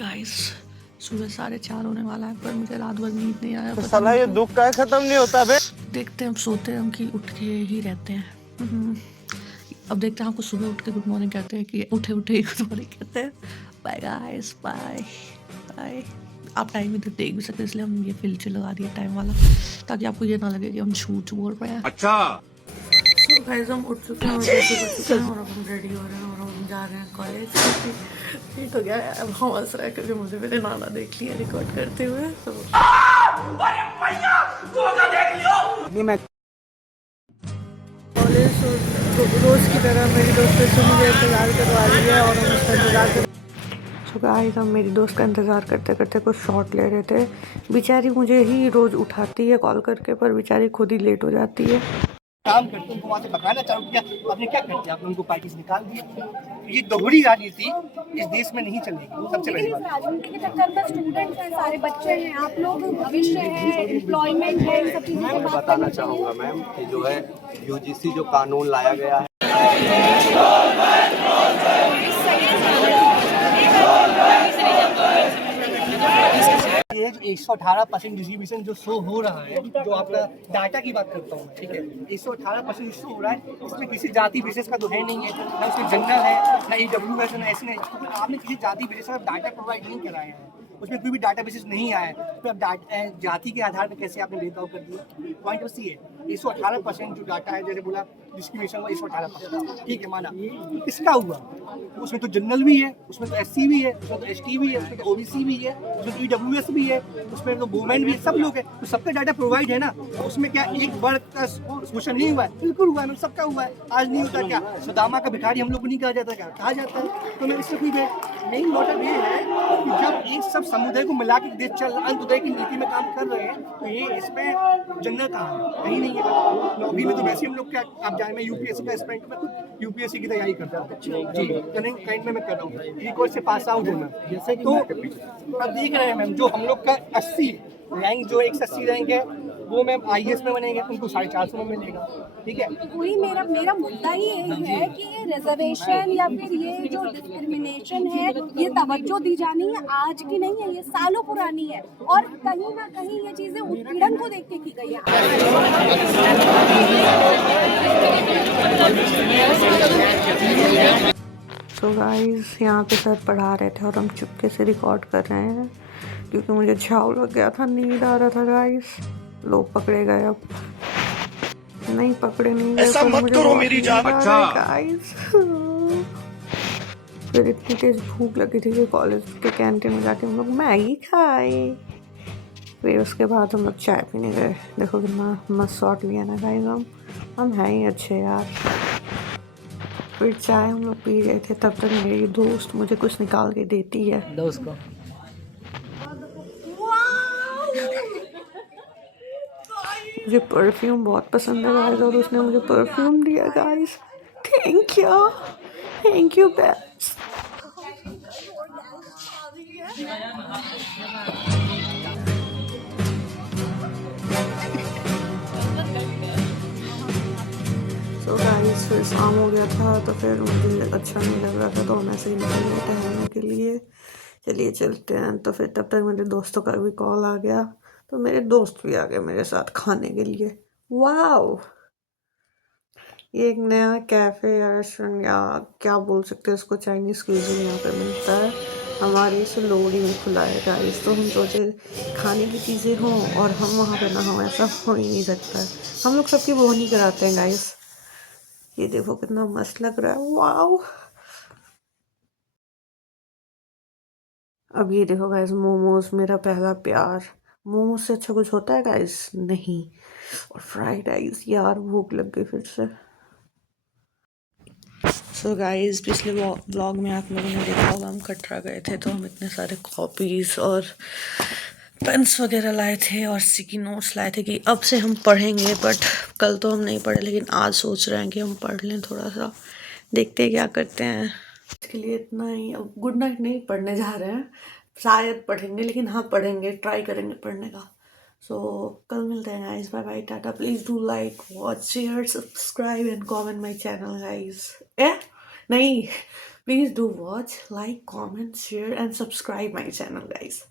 Guys सुबह 4:30 होने वाला है पर मुझे रात भर नींद नहीं आया। तो साला ये दुख का खत्म नहीं होता बे। देखते हैं, हम सोते हैं हम कि उठ के ही रहते हैं। अब देखते हैं, आपको सुबह उठ के गुड मॉर्निंग कहते हैं कि उठे उठे ही गुड मॉर्निंग कहते हैं। Bye guys, bye bye. आप टाइम इधर देख भी सकते हैं, इसलिए हम ये फिल्टर लगा दिया टाइम वाला, ताकि आपको ये ना लगे कि हम झूठ बोल रहे हैं। अच्छा सो गाइस, हम उठ चुके हैं और जैसे कर चुके हैं और अब हम रेडी हो रहे हैं और हम जा रहे हैं कॉलेज। लेट हो गया है, अब हम हंस रहे हैं क्योंकि मुझे मेरे नाना देख लिया रिकॉर्ड करते हुए। तो कॉलेज रोज की तरह मेरी दोस्त से मुझे इंतज़ार करवा रही है और हम उसका इंतज़ार कर। सो गाइस, हम मेरी दोस्त का इंतज़ार करते करते कुछ शॉट ले रहे थे। बेचारी मुझे ही रोज़ उठाती है कॉल करके, पर बेचारी खुद ही लेट हो जाती है। काम करते उनको वहाँ से भगाना चालू किया। आपने क्या कर दिया? आपने उनको पार्टी से निकाल दिया। ये दोहरी राजनीति इस देश में नहीं चलेगी। सबसे बड़ी बात, राजनीति के चक्कर में स्टूडेंट्स हैं, सारे बच्चे हैं, आप लोग भविष्य है, एम्प्लॉयमेंट है, इन सब चीज़ों मैं बताना चाहूँगा मैम कि जो है यूजीसी जो कानून लाया गया है, ये जो 118% डिस्ट्रीब्यूशन जो शो हो रहा है, जो आपका डाटा की बात करता हूँ मैं, ठीक है, 118% शो हो रहा है। इसमें किसी जाति विशेष का तो है नहीं है, ना उसमें जनरल है, ना EWS है, ना ऐसे नहीं। आपने किसी जाति विशेष का डाटा प्रोवाइड नहीं कराया है, उसमें कोई भी डाटा बेसिस नहीं आया है, तो अब जाति के आधार पर कैसे आपने भेदभाव कर दिया? पॉइंट बस ये है, 118% जो डाटा है, जैसे बोला डिस्क्रिमिनेशन हुआ 118%, ठीक है, माना। इसका हुआ, उसमें तो जनरल भी है, उसमें तो SC भी है, उसमें तो ST भी है, उसमें तो OBC भी है, उसमें तो EWS भी है, उसमें तो वुमेन भी है, सब लोग है, तो सबका डाटा प्रोवाइड है ना। तो उसमें क्या एक वर्ग का क्वेश्चन नहीं हुआ है? बिल्कुल हुआ है, सबका हुआ है। आज नहीं होता क्या? सुदामा का भिखारी हम लोग को नहीं कहा जाता क्या? कहा जाता है। तो मैं इससे कोई मेन मोटिव ये है कि जब एक सब समुदाय को मिला के देश चल अंत्योदय की नीति में काम कर रहे हैं, तो ये इसमें जनरल कहाँ है? कहीं नहीं है। नौकरी में तो वैसे हम लोग क्या, आप जाए, मैं UPSC का एस्पिरेंट, मैं खुद UPSC की तैयारी करता हूँ जी, कहीं में मैं कर रहा हूँ, रिकॉर्ड से पास आउट हूँ मैं। तो अब देख रहे हैं मैम, जो हम लोग का 80 रैंक, जो 180 रैंक है, वो मैम IAS में बनेगा, उनको 450 में मिलेगा, ठीक है। वही मेरा मुद्दा ही यही है कि ये रिजर्वेशन या फिर ये जो डिस्क्रिमिनेशन है, ये तवज्जो दी जानी है, आज की नहीं है, ये सालों पुरानी है, और कहीं ना कहीं ये चीजें उत्पीड़न को देख के की गई है। सो गाइस, यहाँ पे सर पढ़ा रहे थे और हम चुपके से रिकॉर्ड कर रहे हैं क्योंकि मुझे झाव लग गया था, नींद आ रहा था। गाइस, लोग पकड़े गए, अब नहीं पकड़े नहीं गए, ऐसा मत करो मेरी जान। अच्छा गाइस, फिर इतनी तेज भूख लगी थी कि कॉलेज के कैंटीन में जाके हम लोग मैगी खाए। फिर उसके बाद हम लोग चाय पीने गए। देखो कितना मस्त शॉट लिया ना गाइस, हम हैं ही अच्छे यार। फिर चाय हम लोग पी रहे थे, तब तक मेरी दोस्त मुझे कुछ निकाल के देती है। दोस्त को मुझे परफ्यूम बहुत पसंद है गाइस, और उसने मुझे परफ्यूम दिया गाइस। Thank you best. तो गाइस, फिर शाम हो गया था, तो फिर मुझे अच्छा नहीं लग रहा था, तो हम ऐसे ही निकल गए टहलने के लिए। चलिए चलते हैं। तो फिर तब तक मेरे दोस्तों का भी कॉल आ गया, तो मेरे दोस्त भी आ गए मेरे साथ खाने के लिए। वाओ, ये एक नया कैफ़े या रेस्टोरेंट या क्या बोल सकते हैं उसको, चाइनीज़ क्यूज़िन यहाँ पे मिलता है। हमारे इस लोहड़ी में खुला है गाइस, तो हम सोचे खाने की चीज़ें हों और हम वहाँ पे ना हो, ऐसा हो ही नहीं सकता है। हम लोग सबकी वो नहीं कराते हैं गाइस। ये देखो कितना मस्त लग रहा है, वाओ। अब ये देखो गाइस, मोमोज, मेरा पहला प्यार। मोमोज से अच्छा कुछ होता है गाइस? नहीं। और फ्राइड राइस, यार भूख लग गई फिर से। सो गाइस, पिछले व्लॉग में आप लोगों ने देखा होगा हम कटरा गए थे, तो हम इतने सारे कॉपीज़ और पेन्स वगैरह लाए थे और स्टिकी नोट्स लाए थे कि अब से हम पढ़ेंगे। बट कल तो हम नहीं पढ़े, लेकिन आज सोच रहे हैं कि हम पढ़ लें थोड़ा सा, देखते हैं क्या करते हैं। इसके लिए इतना ही। अब गुड नाइट नहीं पढ़ने जा रहे हैं, शायद पढ़ेंगे, लेकिन हाँ पढ़ेंगे, ट्राई करेंगे पढ़ने का। सो कल मिलते हैं guys, bye bye, tata. Please do like, watch, share, subscribe and comment my channel guys. नहीं, Please do watch, like, comment, share and subscribe my channel guys.